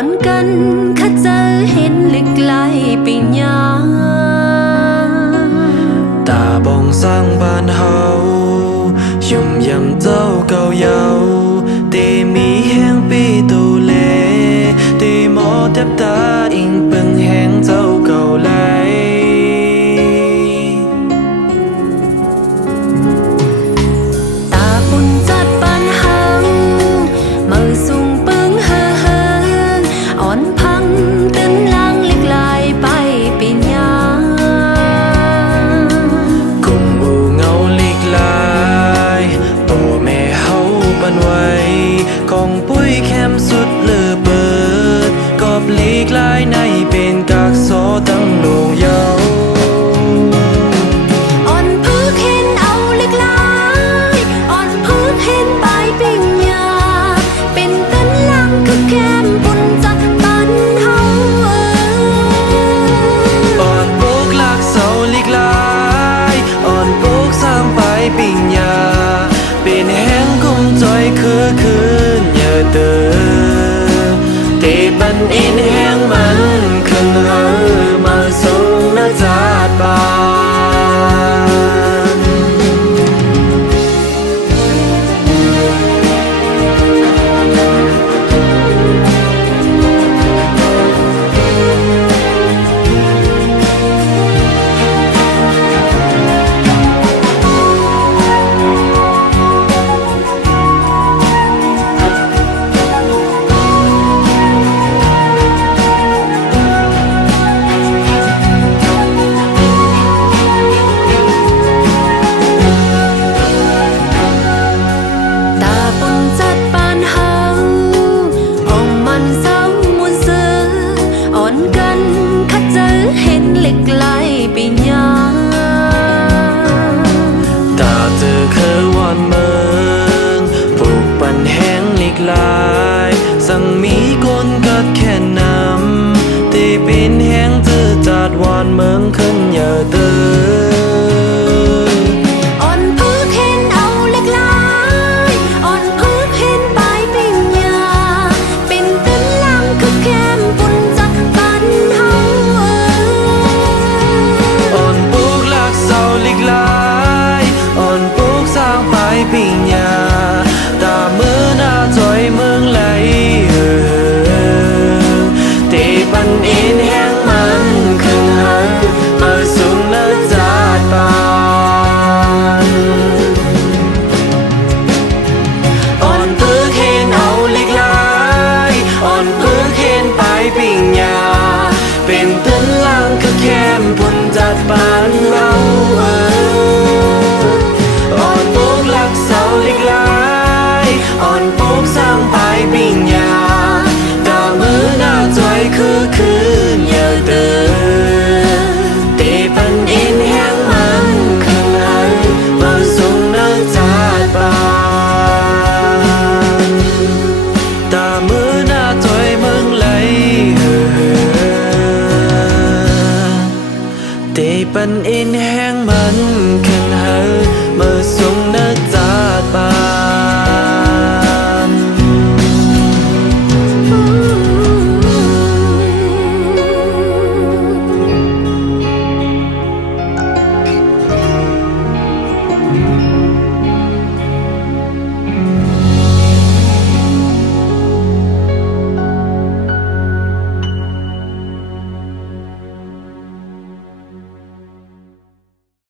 อนกันข้าเจอเห็นลึกไกลปีญญาตาบองสร้างบ้านเฮายุ่มยำเจ้าเก่าเยาตีมีแห้งปีตูเลตีหมอเต็บตาอิงปึงแห้งเจ้าเก่าไหลตาปุ่นจัดบ้านเฮามือสูงปึงเฮอเฮินอ่อนพังตึนลังลึกลายไปปีญญากุมอูเงาลิกลายโตแม่เฮาปันไว้กองปุ้ยแคมสุดเลือเปิดกอบลีกลายในเป็นกากโซตั้งโลงเยาอ่อนพึกเห็นเอาลึกลายอ่อนพึกเห็นไปปีญญาเป็นตึนลังคือแคมปุ่นจัดบ้านเฮาอ่อนปุกลักเสาลิกลายอ่อนปุกสร้างไปปิญญาเป็นแห้งกุมจอยคือคืนเยอะเตอเตปันอินแห้งมันขึ้นเฮอมาสูงนาจาดบานตาปนจัดบ้านเฮาอ่องมันเศร้ามวนซื้ออ่อนกันข้าเจอเห็นเหล็กไหลปีญญาตาเจอเคยวันเมืองปลูกปันแห้งลิกลายสั่งมีก้นกัดแค่น้ำตีเป็นแห้งเจอจัดวันเมืองขึ้นเยอะเด้ออ่อนพึกเห็นเอาเหล็กไหลอ่อนพึกเห็นไปปีญญาเป็นตึนลังคือแคมปุ่นจัดบ้านเฮาอ่อนปลูกลักเสาลิกลายอ่อนปลูกสร้างไปปิญญาตามือหน้าจอยเมืองไหลเตปันอินแห้งมันขึ้นหันมาสูงนาจาดบานอ่อนปึกเห็นเอาเล็กลายอ่อนปึกเห็นไปปิญญาเป็นต้นล่างคือแคมพุ่นจัดบานเราอ่อนปลูกลักเสาเล็กลายอ่อนปลูกสร้างไปปิญญาตามือหน้าจอยคือคืนเยอะเด้อเตปันอินแห้งมันขึ้นหันมาสูงนาจาดบานตามือหน้าจอยเมืองไหลเตปันอินแห้งมันขึ้นหัน